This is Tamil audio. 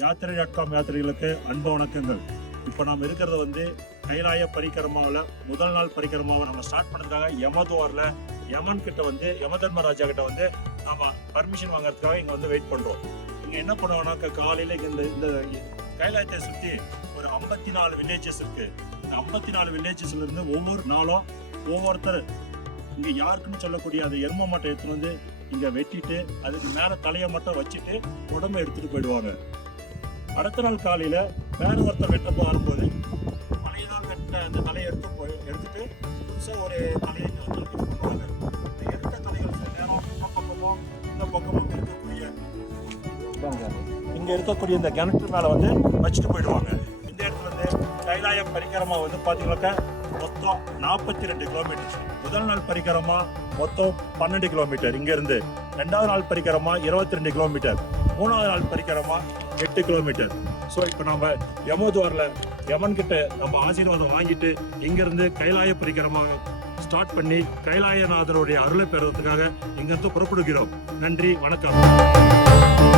யாத்திரை டாட் காம் யாத்திரைகளுக்கு அன்பு வணக்கங்கள். இப்போ நாம் இருக்கிறது வந்து கைலாய பரிக்கிரமாவில் முதல் நாள் பரிக்கிரமாவை நம்ம ஸ்டார்ட் பண்ணதுக்காக யமதுவாரில் யமன் கிட்ட வந்து யம தர்மராஜா கிட்ட வந்து நம்ம பர்மிஷன் வாங்குறதுக்காக இங்கே வந்து வெயிட் பண்ணுறோம் இங்கே என்ன பண்ணுவோம்னாக்க காலையில் இந்த இந்த கைலாயத்தை சுற்றி ஒரு ஐம்பத்தி நாலு வில்லேஜஸ் இருக்கு. இந்த ஐம்பத்தி நாலு வில்லேஜஸ்ல இருந்து ஒவ்வொரு நாளும் ஒவ்வொருத்தர் இங்கே யாருக்குன்னு சொல்லக்கூடிய அந்த எரும மாட்டை எடுத்துகிட்டு வந்து இங்கே வெட்டிட்டு அதுக்கு மேலே தலையை மட்டும் வச்சுட்டு உடம்ப எடுத்துகிட்டு போயிடுவாங்க. அடுத்த நாள் காலையில் வேற ஒருத்தர் வெட்ட வரும்போது பழைய நாள் வெட்ட அந்த தலையை எடுத்து போய் எடுத்துட்டு புதுசாக ஒரு தலையை இங்க வந்து இது பண்ணுவாங்க இந்த எடுத்த தலைகள் சில நேரம் பக்கமும் இந்த பக்கமும் இருக்கக்கூடிய இங்கே இருக்கக்கூடிய இந்த கிணற்று மேலே வந்து வச்சுட்டு போயிடுவாங்க. இந்த இடத்துல வந்து கைலாயம் பரிகரமாக வந்து பார்த்தீங்கன்னாக்கா மொத்தம் நாற்பத்தி ரெண்டு கிலோமீட்டர் முதல் நாள் பரிகரமாக மொத்தம் பன்னெண்டு கிலோமீட்டர் இங்கேருந்து ரெண்டாவது நாள் பரிகரமாக இருபத்தி ரெண்டு கிலோமீட்டர் மூணாவது நாள் பரிகரமா எட்டு கிலோமீட்டர் ஸோ இப்போ நம்ம யமோத்வாரில் யமன் கிட்ட நம்ம ஆசீர்வாதம் வாங்கிட்டு இங்கேருந்து கைலாய பரிகரமாக ஸ்டார்ட் பண்ணி கைலாயநாதருடைய அருளை பெறுவதற்காக இங்கிருந்து புறப்படுகிறோம். நன்றி வணக்கம்.